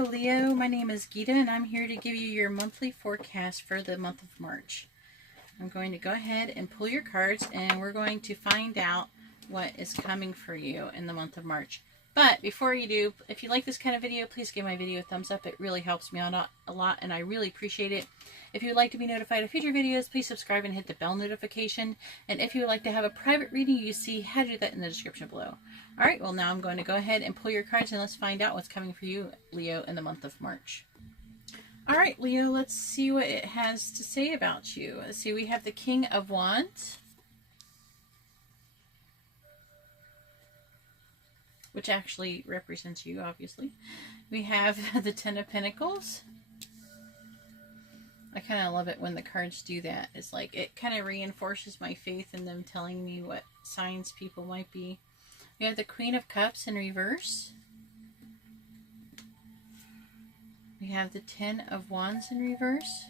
Hello Leo, my name is Gita and I'm here to give you your monthly forecast for the month of March. I'm going to go ahead and pull your cards and we're going to find out what is coming for you in the month of March. But before you do, if you like this kind of video, please give my video a thumbs up. It really helps me out a lot and I really appreciate it. If you would like to be notified of future videos, please subscribe and hit the bell notification. And if you would like to have a private reading, you see how to do that in the description below. Alright, well now I'm going to go ahead and pull your cards and let's find out what's coming for you, Leo, in the month of March. Alright, Leo, let's see what it has to say about you. Let's see, we have the King of Wands, which actually represents you, obviously. We have the Ten of Pentacles. I kind of love it when the cards do that. It's like, it kind of reinforces my faith in them telling me what signs people might be. We have the Queen of Cups in reverse. We have the Ten of Wands in reverse.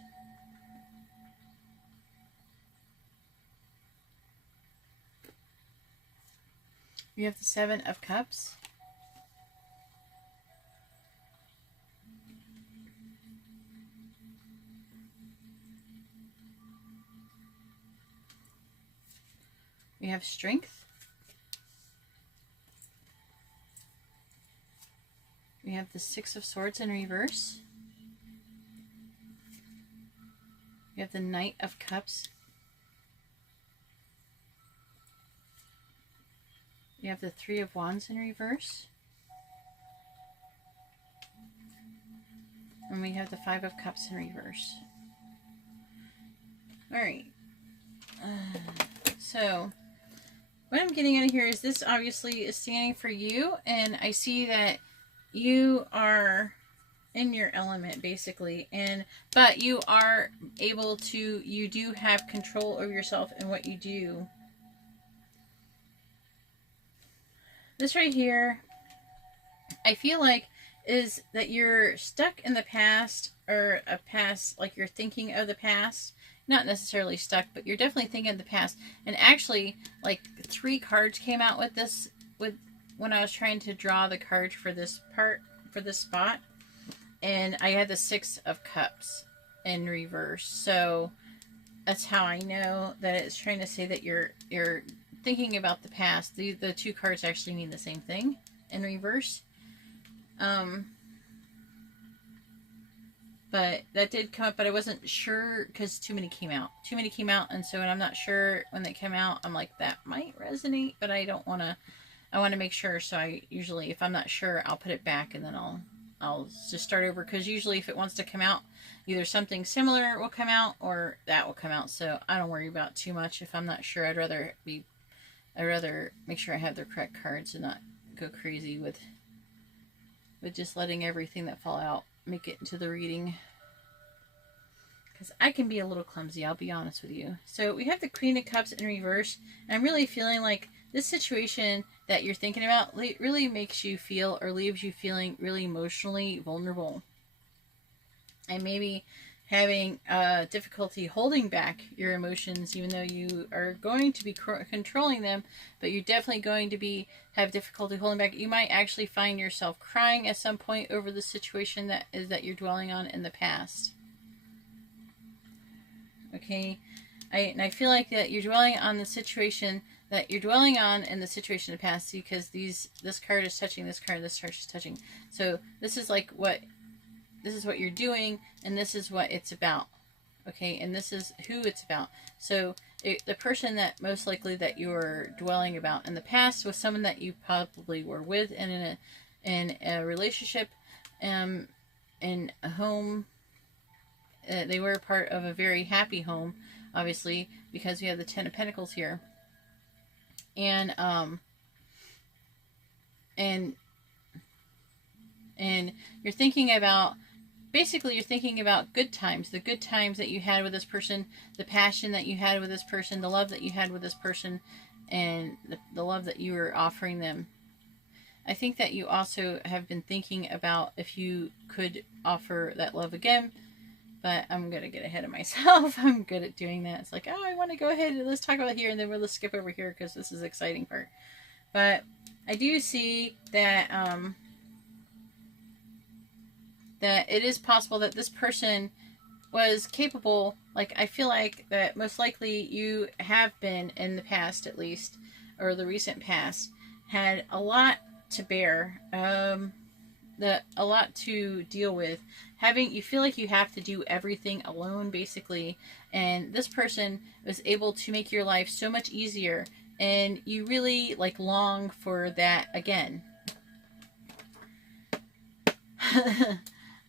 We have the Seven of Cups. We have Strength. We have the Six of Swords in reverse. We have the Knight of Cups. We have the Three of Wands in reverse. And we have the Five of Cups in reverse. Alright. So, what I'm getting out of here is this obviously is standing for you. And I see that you are in your element, basically. But you are able to, you do have control over yourself and what you do. This right here, I feel like, is that you're stuck in the past, or a past, like you're thinking of the past. Not necessarily stuck, but you're definitely thinking of the past. And actually, like, 3 cards came out with this, when I was trying to draw the card for this part, for this spot. And I had the Six of Cups in reverse. So that's how I know that it's trying to say that you're thinking about the past. The 2 cards actually mean the same thing in reverse. But that did come up, but I wasn't sure because too many came out. Too many came out, and so when I'm not sure when they come out, I'm like, that might resonate, but I don't want to. I want to make sure, so I usually, if I'm not sure, I'll put it back and then I'll just start over, because usually if it wants to come out, either something similar will come out or that will come out. So I don't worry about too much. If I'm not sure, I'd rather make sure I have the correct cards and not go crazy with just letting everything that fall out make it into the reading, because I can be a little clumsy, I'll be honest with you. So we have the Queen of Cups in reverse, and I'm really feeling like this situation that you're thinking about really makes you feel, or leaves you feeling, really emotionally vulnerable, and maybe having difficulty holding back your emotions, even though you are going to be controlling them, but you're definitely going to have difficulty holding back. You might actually find yourself crying at some point over the situation that you're dwelling on in the past. Okay, I feel like that you're dwelling on the situation that you're dwelling on in the situation of the past, because this card is touching this card, this card is touching. So this is like this is what you're doing, and this is what it's about. Okay, and this is who it's about. So the person that most likely that you're dwelling about in the past was someone that you probably were with in a relationship, in a home. They were part of a very happy home, obviously, because we have the Ten of Pentacles here. And you're thinking about, basically you're thinking about good times, the good times that you had with this person, the passion that you had with this person, the love that you had with this person, and the love that you were offering them. I think that you also have been thinking about if you could offer that love again, but I'm going to get ahead of myself. I'm good at doing that. It's like, oh, I want to go ahead and let's talk about here, and then we'll skip over here because this is the exciting part. But I do see that that it is possible that this person was capable, like I feel like that most likely you have been in the past, at least, or the recent past, had a lot to bear, a lot to deal with. You feel like you have to do everything alone, basically, and this person was able to make your life so much easier, and you really like long for that again.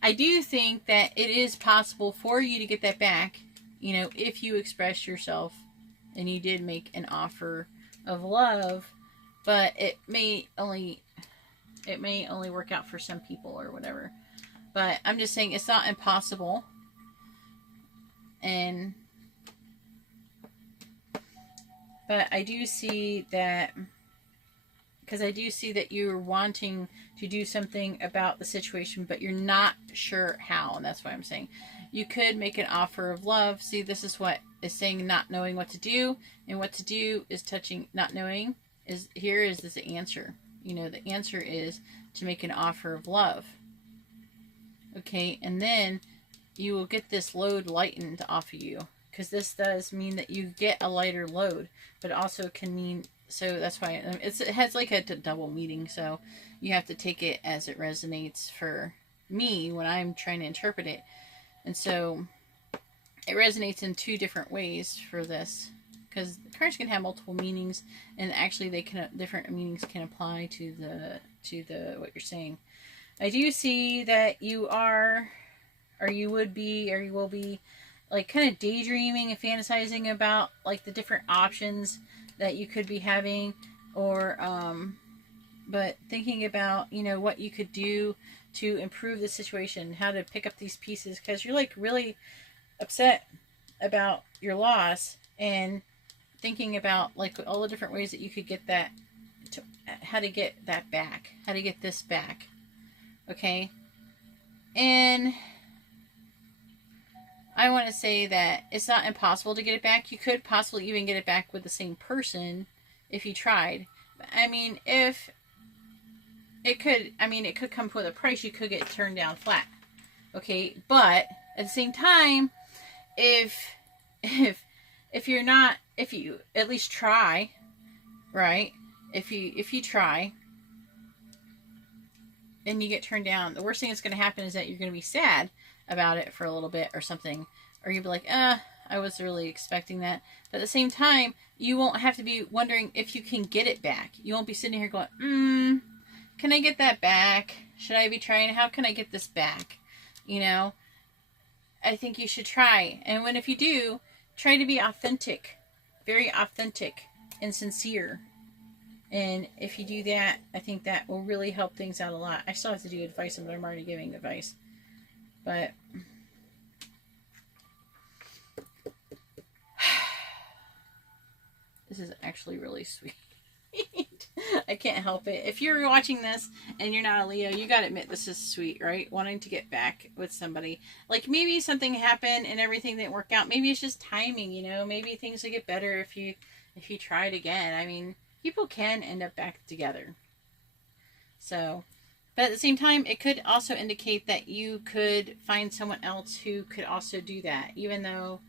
I do think that it is possible for you to get that back, you know, if you express yourself and you did make an offer of love, but it may only work out for some people or whatever. But I'm just saying it's not impossible. But I do see that, because I do see that you're wanting to do something about the situation, but you're not sure how, and that's why I'm saying you could make an offer of love. See, this is what is saying not knowing what to do, and what to do is touching not knowing. Here is this answer. You know, the answer is to make an offer of love. Okay, and then you will get this load lightened off of you, because this does mean that you get a lighter load, but also can mean, so that's why it has like a double meaning, so you have to take it as it resonates for me when I'm trying to interpret it. And so it resonates in two different ways for this, because the cards can have multiple meanings, and actually they can, different meanings can apply to the what you're saying. I do see that you are, or you would be, or you will be, like kind of daydreaming and fantasizing about like the different options that you could be having, or but thinking about, you know, what you could do to improve the situation, how to pick up these pieces, because you're like really upset about your loss, and thinking about like all the different ways that you could get that, how to get that back, how to get this back. Okay, and I want to say that it's not impossible to get it back. You could possibly even get it back with the same person if you tried. I mean, if it could, I mean, it could come with a price. You could get turned down flat. Okay, but at the same time, if you're not, if you at least try, right? If you try and you get turned down, the worst thing that's going to happen is that you're going to be sad about it for a little bit or something, or you'll be like, I was really expecting that. But at the same time, you won't have to be wondering if you can get it back. You won't be sitting here going, can I get that back? Should I be trying? How can I get this back? You know, I think you should try. And if you do, try to be authentic, very authentic and sincere. And if you do that, I think that will really help things out a lot. I still have to do advice, but I'm already giving advice. But this is actually really sweet. I can't help it. If you're watching this and you're not a Leo, you gotta admit this is sweet, right? Wanting to get back with somebody. Like maybe something happened and everything didn't work out. Maybe it's just timing, you know? Maybe things will get better if you try it again. I mean, people can end up back together. So, but at the same time, it could also indicate that you could find someone else who could also do that, even though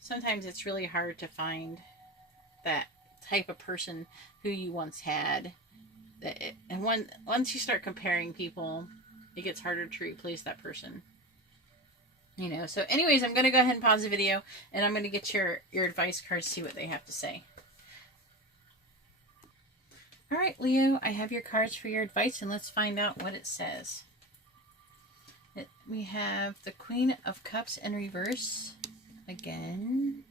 sometimes it's really hard to find that type of person who you once had. And once you start comparing people, it gets harder to replace that person. You know, so anyways, I'm going to go ahead and pause the video, and I'm going to get your advice cards, see what they have to say. All right, Leo, I have your cards for your advice, and let's find out what it says. We have the Queen of Cups in reverse again.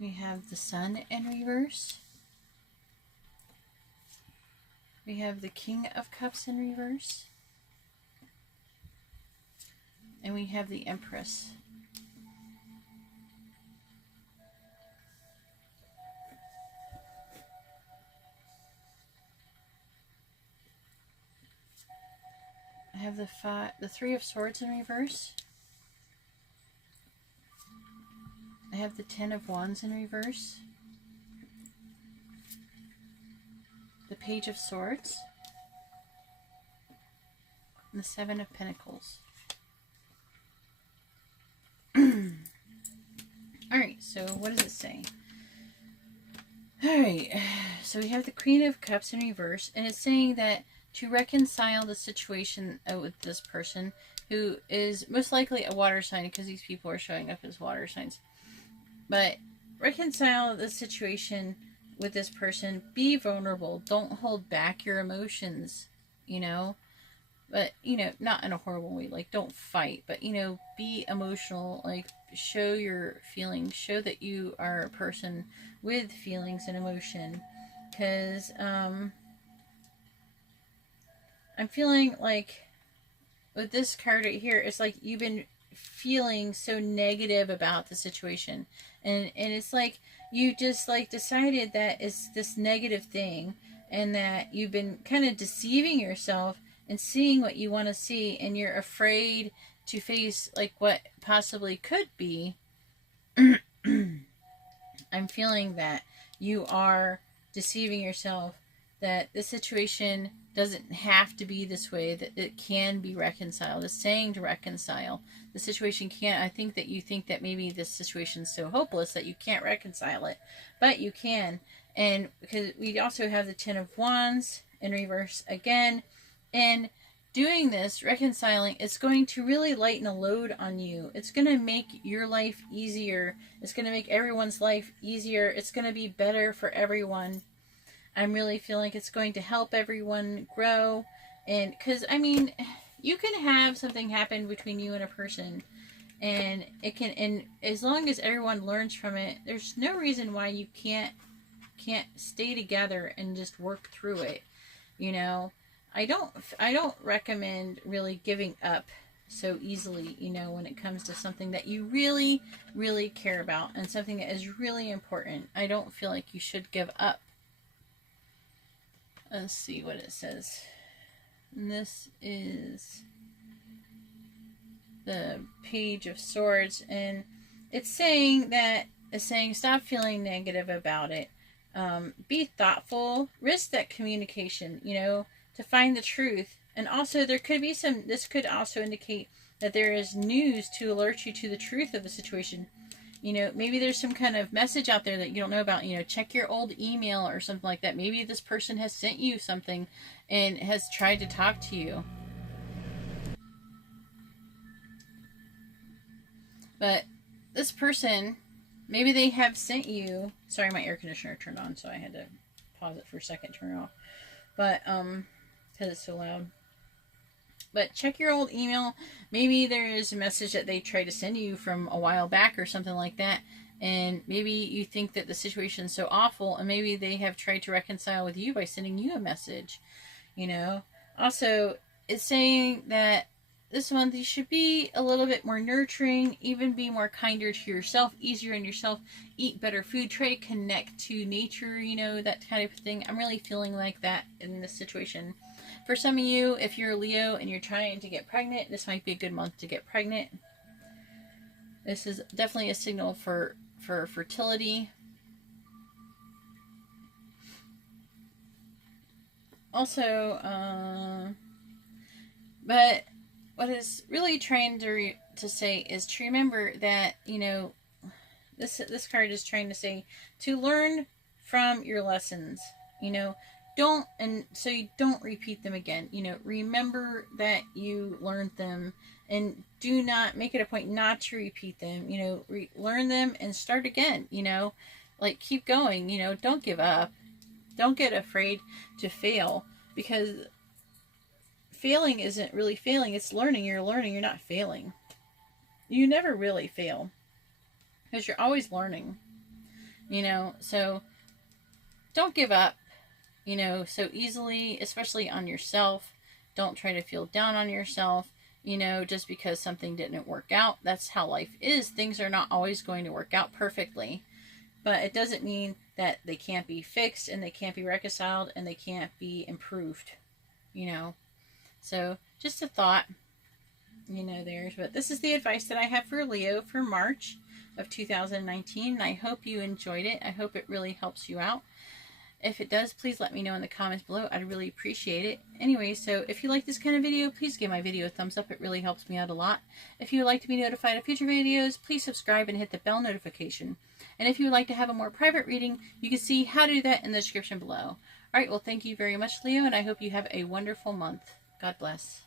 We have the Sun in reverse. We have the King of Cups in reverse. And we have the Empress. I have the Three of Swords in reverse. I have the Ten of Wands in reverse. The Page of Swords. The Seven of Pentacles. Alright, so what does it say? Alright, so we have the Queen of Cups in reverse, and it's saying that to reconcile the situation with this person, who is most likely a water sign, because these people are showing up as water signs. But reconcile the situation with this person. Be vulnerable. Don't hold back your emotions, you know. But, you know, not in a horrible way. Like, don't fight. But, you know, be emotional. Like, show your feelings. Show that you are a person with feelings and emotion. Because, I'm feeling like with this card right here, it's like you've been feeling so negative about the situation. And it's like you just like decided that it's this negative thing, and that you've been kind of deceiving yourself and seeing what you want to see, and you're afraid to face like what possibly could be. I'm feeling that you are deceiving yourself, that the situation doesn't have to be this way, that it can be reconciled. It's saying to reconcile. The situation can't. I think that you think that maybe this situation is so hopeless that you can't reconcile it, but you can. And because we also have the Ten of Wands in reverse again, and doing this, reconciling, it's going to really lighten a load on you. It's going to make your life easier. It's going to make everyone's life easier. It's going to be better for everyone. I'm really feeling like it's going to help everyone grow. And because, I mean, you can have something happen between you and a person, and it can, and as long as everyone learns from it, there's no reason why you can't stay together and just work through it. You know, I don't recommend really giving up so easily, you know, when it comes to something that you really, really care about and something that is really important. I don't feel like you should give up. Let's see what it says. And this is the Page of Swords, and it's saying stop feeling negative about it. Be thoughtful. Risk that communication, you know, to find the truth. And also there could be this could also indicate that there is news to alert you to the truth of the situation. You know, maybe there's some kind of message out there that you don't know about. You know, check your old email or something like that. Maybe this person has sent you something and has tried to talk to you. But this person, maybe they have sent you... Sorry, my air conditioner turned on, so I had to pause it for a second, turn it off. But, because it's so loud. But check your old email. Maybe there is a message that they tried to send you from a while back or something like that. And maybe you think that the situation is so awful, and maybe they have tried to reconcile with you by sending you a message. You know? Also, it's saying that this month you should be a little bit more nurturing, even be more kinder to yourself, easier on yourself, eat better food, try to connect to nature, you know, that kind of thing. I'm really feeling like that in this situation. For some of you, if you're a Leo and you're trying to get pregnant, this might be a good month to get pregnant. This is definitely a signal for fertility. Also, but what is really trying to say is to remember that, you know, this card is trying to say to learn from your lessons, you know. So you don't repeat them again. You know, remember that you learned them, and do not make it a point not to repeat them. You know, learn them and start again. You know, like keep going. You know, don't give up. Don't get afraid to fail, because failing isn't really failing. It's learning. You're learning. You're not failing. You never really fail, because you're always learning. You know, so don't give up. You know, so easily, especially on yourself. Don't try to feel down on yourself, you know, just because something didn't work out. That's how life is. Things are not always going to work out perfectly. But it doesn't mean that they can't be fixed, and they can't be reconciled, and they can't be improved, you know. So, just a thought, you know, but this is the advice that I have for Leo for March of 2019. And I hope you enjoyed it. I hope it really helps you out. If it does, please let me know in the comments below. I'd really appreciate it. Anyway, so if you like this kind of video, please give my video a thumbs up. It really helps me out a lot. If you would like to be notified of future videos, please subscribe and hit the bell notification. And if you would like to have a more private reading, you can see how to do that in the description below. Alright, well, thank you very much, Leo, and I hope you have a wonderful month. God bless.